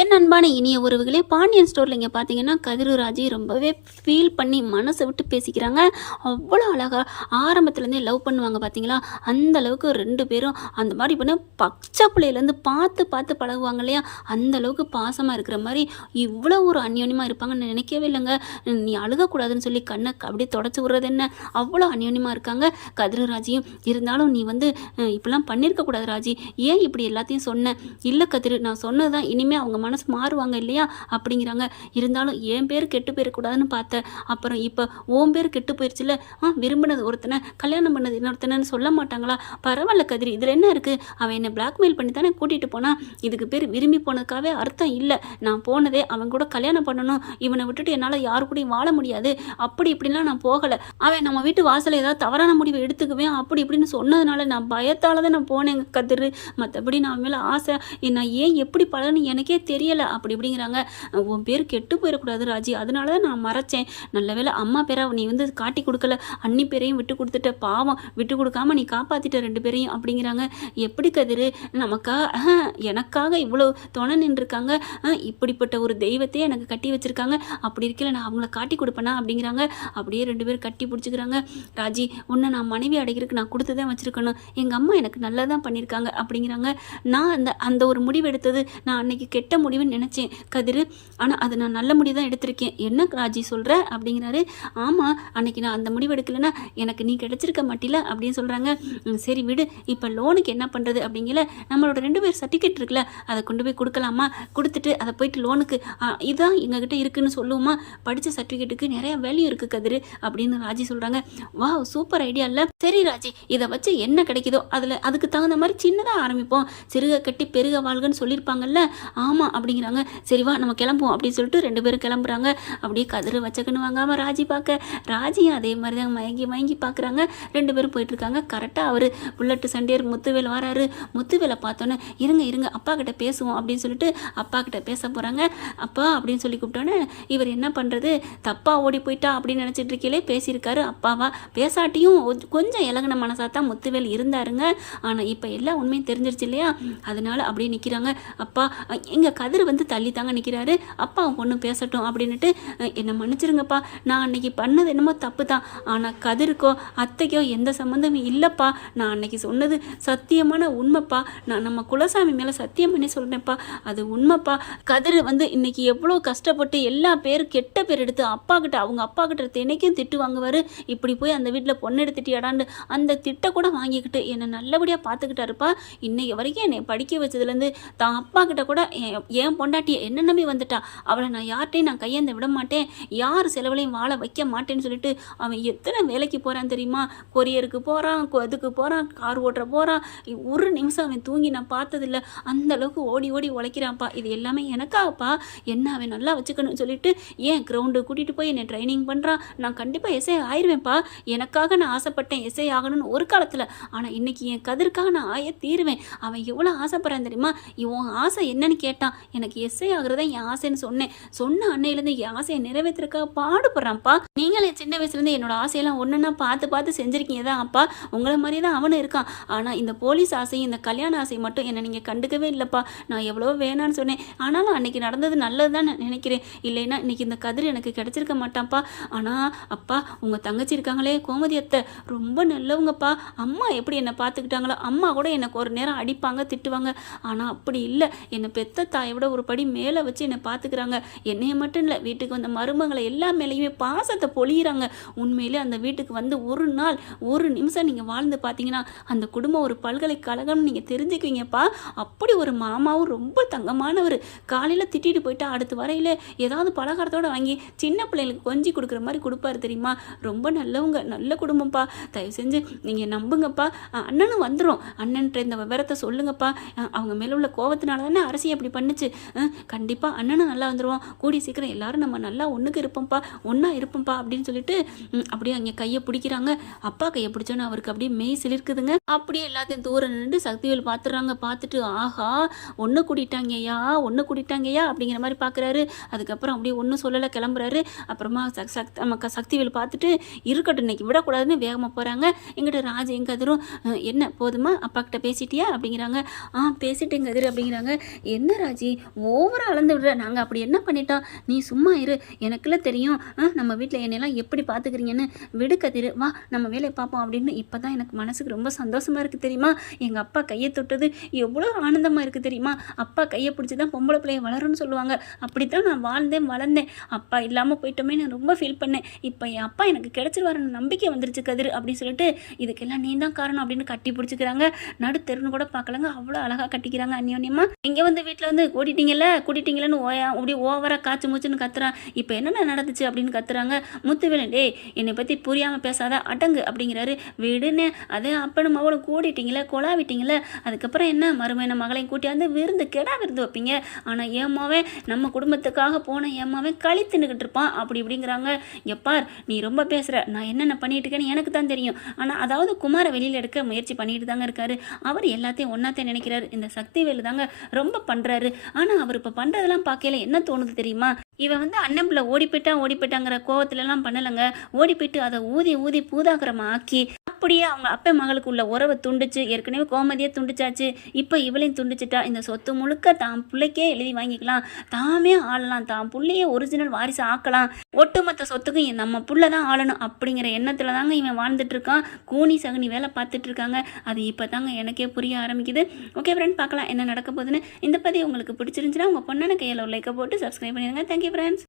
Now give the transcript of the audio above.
என் அன்பான இனிய உறவுகளே பாண்டியன் ஸ்டோரில் இங்கே பார்த்தீங்கன்னா கதிரு ராஜி ரொம்பவே ஃபீல் பண்ணி மனசை விட்டு பேசிக்கிறாங்க. அவ்வளோ அழகாக ஆரம்பத்துலேருந்தே லவ் பண்ணுவாங்க பார்த்தீங்களா அந்த அளவுக்கு ரெண்டு பேரும் அந்த மாதிரி பண்ண பச்சை பிள்ளையிலேருந்து பார்த்து பார்த்து பழகுவாங்க இல்லையா? அந்த அளவுக்கு பாசமாக இருக்கிற மாதிரி இவ்வளோ ஒரு அந்யோன்யமாக இருப்பாங்கன்னு நினைக்கவே இல்லைங்க. நீ அழுகக்கூடாதுன்னு சொல்லி கண்ணை அப்படியே தொடச்சி விட்றது என்ன? அவ்வளோ அந்யோன்யமாக இருக்காங்க. கதிரராஜியும் இருந்தாலும் நீ வந்து இப்படிலாம் பண்ணியிருக்கக்கூடாது ராஜி. ஏன் இப்படி எல்லாத்தையும் சொன்ன? இல்லை கதிரு நான் சொன்னது தான் இனிமேல் அவங்க மனசு மாறுவாங்க இல்லையா? அப்படிங்கிறாங்க. இருந்தாலும் என் பேர் கெட்டு போயிடக்கூடாதுன்னு பார்த்தேன் அப்புறம் இப்போ ஓம் பேர் கெட்டு போயிடுச்சுல ஆ விரும்பினது ஒருத்தனை கல்யாணம் பண்ணது இன்னொருத்தனைன்னு சொல்ல மாட்டாங்களா? பரவாயில்ல கதிரி இதில் என்ன இருக்குது அவன் என்னை பிளாக்மெயில் பண்ணி தானே கூட்டிகிட்டு போனான் இதுக்கு பேர் விரும்பி போனதுக்காகவே அர்த்தம் இல்லை. நான் போனதே அவன் கூட கல்யாணம் பண்ணணும். இவனை விட்டுட்டு என்னால் யாரு கூடயும் வாழ முடியாது. அப்படி இப்படிலாம் நான் போகலை. அவன் நம்ம வீட்டு வாசலில் ஏதாவது தவறான முடிவை எடுத்துக்குவேன் அப்படி இப்படின்னு சொன்னதுனால நான் பயத்தால் தான் நான் போனேன் கதிர். மற்றபடி நான் மேலே ஆசை நான் ஏன் எப்படி பழகன்னு எனக்கே தெரியலை அப்படி இப்படிங்கிறாங்க. உன் பேர் கெட்டு போயிடக்கூடாது ராஜி. அதனால தான் நான் மறைச்சேன். நல்ல வேளை அம்மா பேரை நீ வந்து காட்டி கொடுக்கல. அன்னி பேரையும் விட்டு கொடுத்துட்ட. பாவம். விட்டு கொடுக்காம நீ காப்பாற்றிட்ட ரெண்டு பேரையும் அப்படிங்கிறாங்க. எப்படி கதிரு? நமக்கா எனக்காக இவ்வளோ துணை நின்றுருக்காங்க. இப்படிப்பட்ட ஒரு தெய்வத்தையே எனக்கு கட்டி வச்சிருக்காங்க. அப்படி இருக்கல நான் அவங்கள காட்டி கொடுப்பேனா அப்படிங்கிறாங்க. அப்படியே ரெண்டு பேரும் கட்டி பிடிச்சிக்கிறாங்க. ராஜி உன்னை நான் மனைவி அடைக்கிறதுக்கு நான் கொடுத்து தான் வச்சுருக்கணும். எங்கள் அம்மா எனக்கு நல்லதான் பண்ணியிருக்காங்க அப்படிங்கிறாங்க. நான் அந்த அந்த ஒரு முடிவு எடுத்தது நான் அன்னைக்கு கெட்ட முடிவுன்னு நினச்சேன் கதிரு. ஆனால் அது நான் நல்ல முடிவு தான் எடுத்திருக்கேன். என்ன ராஜி சொல்கிற அப்படிங்கிறாரு. ஆமாம் அன்னைக்கு நான் அந்த முடிவு எடுக்கலைன்னா எனக்கு நீ கிடைச்சிருக்க மாட்டில? அப்படின்னு சொல்கிறாங்க சரி விடு. இப்போ லோனுக்கு என்ன பண்ணுறது அப்படிங்கல நம்மளோட ரெண்டு பேர் சர்டிஃபிகேட் இருக்குல்ல அதை கொண்டு போய் கொடுக்கலாமா? கொடுத்துட்டு அதை போயிட்டு லோனுக்கு இதான் எங்ககிட்ட இருக்குன்னு சொல்லுவோமா? படித்த சர்டிஃபிகேட்டுக்கு நிறையா வேல்யூ இருக்குது கதிர் அப்படின்னு ராஜி சொல்கிறாங்க வா சூப்பர் ஐடியா இல்லை. சரி ராஜி இதை வச்சு என்ன கிடைக்குதோ அதில் அதுக்கு தகுந்த மாதிரி சின்னதாக ஆரம்பிப்போம். சிறுக கட்டி பெருக வாழ்கன்னு சொல்லியிருப்பாங்கல்ல? ஆமாம் அப்படிங்கிறாங்க. சரிவா நம்ம கிளம்புவோம் அப்படின்னு சொல்லிட்டு ரெண்டு பேரும் கிளம்புறாங்க. அப்படியே கதிரை வச்சக்கன்னு வாங்காமல் ராஜி பார்க்க. ராஜியும் அதே மாதிரி தான் மயங்கி மயங்கி பார்க்குறாங்க. ரெண்டு பேரும் போயிட்டுருக்காங்க. கரெக்டாக அவர் புல்லட்டு சண்டேர் முத்துவேல் வராரு. முத்துவேலை பார்த்தோன்னே இருங்க இருங்க அப்பா கிட்ட பேசுவோம் அப்படின்னு சொல்லிட்டு அப்பா கிட்ட பேச போகிறாங்க அப்பா அப்படின்னு சொல்லி கூப்பிட்டோன்னே இவர் என்ன பண்ணுறது தப்பாக ஓடி போயிட்டா அப்படின்னு நினச்சிட்டு இருக்கீங்களே பேசியிருக்காரு அப்பாவா. பேசாட்டியும் கொஞ்சம் இலகின மனசாக தான் முத்துவேல் இருந்தாருங்க. ஆனால் இப்போ எல்லா உண்மையும் தெரிஞ்சிருச்சு இல்லையா? அதனால அப்படியே நிற்கிறாங்க அப்பா எங்கள் கதிர் வந்து தள்ளி தாங்க நிற்கிறாரு அப்பா பொண்ணு பேசட்டும் அப்படின்னுட்டு என்னை மன்னிச்சிருங்கப்பா. நான் அன்னைக்கு பண்ணது என்னமோ தப்பு தான் ஆனால் கதிருக்கோ அத்தைக்கோ எந்த சம்மந்தமும் இல்லைப்பா. நான் அன்னைக்கு சொன்னது சத்தியமான உண்மைப்பா. நான் நம்ம குலசாமி மேலே சத்தியம் பண்ணி சொல்கிறேன்ப்பா அது உண்மைப்பா. கதிர் வந்து இன்னைக்கு எவ்வளோ கஷ்டப்பட்டு எல்லா பேரும் கெட்ட பேர் எடுத்து அப்பா கிட்ட அவங்க அப்பா கிட்ட தினைக்கும் திட்டு வாங்குவார். இப்படி போய் அந்த வீட்டில் பொண்ணு எடுத்துட்டியாடான்னு அந்த திட்ட கூட வாங்கிக்கிட்டு என்னை நல்லபடியாக பார்த்துக்கிட்டாருப்பா. இன்னைக்கு வரைக்கும் என்னை படிக்க வச்சதுலேருந்து தான் அப்பா கிட்ட கூட என் என் பொண்டாட்டி என்ன நம்பி வந்துட்டா? அவளை நான் யார்கிட்டையும் நான் கையேந்த விட மாட்டேன் யார் செலவுலையும் வாழ வைக்க மாட்டேன்னு சொல்லிட்டு அவன் எத்தனை வேலைக்கு போகிறான் தெரியுமா? கொரியருக்கு போகிறான் அதுக்கு போகிறான் கார் ஓட்டுற போகிறான் ஒரு நிமிஷம் அவன் தூங்கி நான் பார்த்ததில்ல. அந்த அளவுக்கு ஓடி ஓடி உழைக்கிறான்ப்பா. இது எல்லாமே எனக்காகப்பா. என்ன அவன் நல்லா வச்சுக்கணும்னு சொல்லிட்டு ஏன் கிரவுண்டு கூட்டிகிட்டு போய் என்னை ட்ரைனிங் பண்ணுறான் நான் கண்டிப்பாக எஸ்ஐ ஆயிடுவேன்ப்பா எனக்காக நான் ஆசைப்பட்டேன். எஸ்ஐ ஆகணும்னு ஒரு காலத்தில். ஆனால் இன்னைக்கு என் கதிர்க்காக நான் ஆய தீருவேன். அவன் எவ்வளோ ஆசைப்படுறான் தெரியுமா? இவன் ஆசை என்னன்னு கேட்டான். எனக்கு எஸ்ஐ ஆகுறதா என் ஆசைன்னு சொன்னேன். சொன்ன அன்னையிலேருந்து என் ஆசையை நிறைவேற்றுறதுக்காக பாடுபடுறான்ப்பா. நீங்களே சின்ன வயசுலேருந்து என்னோட ஆசையெல்லாம் ஒன்றுன்னா பார்த்து பார்த்து செஞ்சுருக்கீங்க தான் அப்பா உங்களை மாதிரி தான் அவனும் இருக்கான். ஆனால் இந்த போலீஸ் ஆசையும் இந்த கல்யாண ஆசை மட்டும் என்னை நீங்கள் கண்டுக்கவே இல்லைப்பா. நான் எவ்வளோ வேணான்னு சொன்னேன். ஆனாலும் அன்னைக்கு நடந்தது நல்லது தான் நான் நினைக்கிறேன். இல்லைன்னா இன்னைக்கு இந்த கதிர் எனக்கு கிடைச்சிருக்க மாட்டான்ப்பா. ஆனால் அப்பா உங்கள் தங்கச்சி இருக்காங்களே கோமதி அத்தை. ரொம்ப நல்லவங்கப்பா. அம்மா எப்படி என்னை பார்த்துக்கிட்டாங்களோ அம்மா கூட எனக்கு ஒரு நேரம் அடிப்பாங்க திட்டுவாங்க. ஆனால் அப்படி இல்லை. என்னை பெத்த தாய் விட ஒரு படி மேலே வச்சு என்னை பார்த்துக்கிறாங்க என்னையை மட்டும் இல்லை வீட்டுக்கு வந்த மருமகளை எல்லா மேலேயுமே பாசத்தை பொழியிறாங்க. உண்மையிலே அந்த வீட்டுக்கு வந்து ஒரு நாள் ஒரு நிமிஷம் நீங்கள் வாழ்ந்து பார்த்தீங்கன்னா அந்த குடும்பம் ஒரு பல்கலைக்கழகம்னு நீங்கள் தெரிஞ்சுக்குவீங்கப்பா. அப்படி ஒரு மாமாவும் ரொம்ப தங்கமானவர். காலையில் திட்டிட்டு போயிட்டா அடுத்து வரையில் ஏதாவது பலகாரத்தோடு வாங்கி சின்ன பிள்ளைங்களுக்கு கொஞ்சி கொடுக்குற மாதிரி கொடுப்பாரு தெரியுமா? ரொம்ப நல்லவங்க நல்ல குடும்பம்ப்பா. தயவு செஞ்சு நீங்கள் நம்புங்கப்பா. அண்ணனும் வந்துடும் அண்ணன்ற இந்த விவரத்தை சொல்லுங்கப்பா. அவங்க மேலே உள்ள கோவத்தினால தானே அரசி அப்படி பண்ணு பண்ணுச்சு கண்டிப்பாக அண்ணனும் நல்லா வந்துடுவான் கூடி சீக்கிரம் எல்லாரும் நம்ம நல்லா ஒன்றுக்கு இருப்போம்ப்பா ஒன்றா இருப்போம்ப்பா அப்படின்னு சொல்லிட்டு அப்படியே அங்கே கையை பிடிக்கிறாங்க. அப்பா கையை பிடிச்சோன்னு அவருக்கு அப்படியே மெய் சிலிருக்குதுங்க. அப்படியே எல்லாத்தையும் தூரம் நின்று சக்திவேல் பார்த்துறாங்க பார்த்துட்டு ஆஹா ஒன்று கூட்டிட்டாங்கய்யா ஒன்று கூட்டிட்டாங்கய்யா அப்படிங்கிற மாதிரி பார்க்குறாரு அதுக்கப்புறம் அப்படியே ஒன்றும் சொல்லலை கிளம்புறாரு. அப்புறமா சக் சக் நம்ம சக்திவேல் பார்த்துட்டு இருக்கட்டும் இன்னைக்கு விடக்கூடாதுன்னு வேகமாக போகிறாங்க எங்கிட்ட ராஜ எங்கதிரும் என்ன போதுமா? அப்பா கிட்ட பேசிட்டியா? அப்படிங்கிறாங்க. ஆ பேசிட்டேன் கதிர் அப்படிங்கிறாங்க. என்ன ராஜ் மச்சி ஓவராக அளந்து விடுற. நாங்கள் அப்படி என்ன பண்ணிட்டோம்? நீ சும்மா இரு. எனக்குள்ள தெரியும். ஆ, நம்ம வீட்டில் என்னெல்லாம் எப்படி பார்த்துக்கிறீங்கன்னு விடு கதிரு. வா நம்ம வேலையை பார்ப்போம் அப்படின்னு இப்போ தான் எனக்கு மனசுக்கு ரொம்ப சந்தோஷமாக இருக்குது தெரியுமா? எங்கள் அப்பா கையை தொட்டது எவ்வளோ ஆனந்தமாக இருக்குது தெரியுமா? அப்பா கையை பிடிச்சி தான் பொம்பளை பிள்ளைய வளரும்னு சொல்லுவாங்க. அப்படி தான் நான் வாழ்ந்தேன் வளர்ந்தேன். அப்பா இல்லாமல் போயிட்டோமே நான் ரொம்ப ஃபீல் பண்ணேன். இப்போ என் அப்பா எனக்கு கிடச்சிருவாருன்னு நம்பிக்கை வந்துருச்சு கதிர் அப்படின்னு சொல்லிட்டு இதுக்கெல்லாம் நீ தான் காரணம் அப்படின்னு கட்டி பிடிச்சிக்கிறாங்க. நடுத்தெருன்னு கூட பார்க்கலங்க. அவ்வளோ அழகாக கட்டிக்கிறாங்க அந்யோன்யமா இங்கே வந்து வீட்டில் வந்து கூட்டிட்டீங்கல்ல கூட்டிட்டீங்களன்னு ஓயா அப்படியே ஓவராக காய்ச்சி மூச்சுன்னு கத்துறான் இப்போ என்னென்ன நடந்துச்சு அப்படின்னு கத்துறாங்க. முத்துவேலன் டேய் என்னை பற்றி புரியாமல் பேசாத அடங்கு அப்படிங்கிறாரு. விடுன்னு அதே அப்பனும் அவளும் கூட்டிட்டீங்களே கொலாவிட்டீங்களே அதுக்கப்புறம் என்ன? மருமையான மகளையும் கூட்டியாந்து விருந்து கெடா விருந்து வைப்பீங்க. ஆனால் ஏமாவே நம்ம குடும்பத்துக்காக போன ஏமாவே களி தின்னுக்கிட்டு இருப்பான். அப்படி இப்படிங்கிறாங்க. எப்பார் நீ ரொம்ப பேசுகிற நான் என்னென்ன பண்ணிட்டு இருக்கேன்னு எனக்கு தான் தெரியும். ஆனால் அதாவது குமார வெளியில் எடுக்க முயற்சி பண்ணிட்டு தாங்க இருக்காரு. அவர் எல்லாத்தையும் ஒன்றாத்தான் நினைக்கிறாரு. இந்த சக்தி வேலு தாங்க ரொம்ப பண்ணுறாரு ஆனால் அவர் இப்போ பண்ணுறதெல்லாம் பார்க்கல என்ன தோணுது தெரியுமா? இவன் வந்து அண்ணம்பில் ஓடி போயிட்டா ஓடி போயிட்டாங்கிற கோவத்துலலாம் பண்ணலைங்க. ஓடி போயிட்டு அதை ஊதி ஊதி பூதாகரமாக ஆக்கி அப்படியே அவங்க அப்பா மகளுக்கு உள்ள உறவை துண்டிச்சு ஏற்கனவே கோமதியை துண்டிச்சாச்சு. இப்போ இவளையும் துண்டிச்சிட்டா இந்த சொத்து முழுக்க தான் பிள்ளைக்கே எழுதி வாங்கிக்கலாம். தாமே ஆளலாம் தான் புள்ளையே ஒரிஜினல் வாரிசு ஆக்கலாம். ஒட்டுமொத்த சொத்துக்கும் நம்ம புள்ள தான் ஆளணும் அப்படிங்கிற எண்ணத்தில் தாங்க இவன் வாழ்ந்துட்டுருக்கான். கூனி சகுனி வேலை பார்த்துட்ருக்காங்க அது இப்போ தாங்க எனக்கே புரிய ஆரம்பிக்குது. ஓகே ஃப்ரெண்ட் பார்க்கலாம் என்ன நடக்க போகுதுன்னு. இந்த பதிவு உங்களுக்கு பிடிச்சிருந்துச்சுன்னா உங்கள் பொண்ணான கையில் லைக்கை போட்டு சப்ஸ்கிரைப் பண்ணிடுங்க. Thank you friends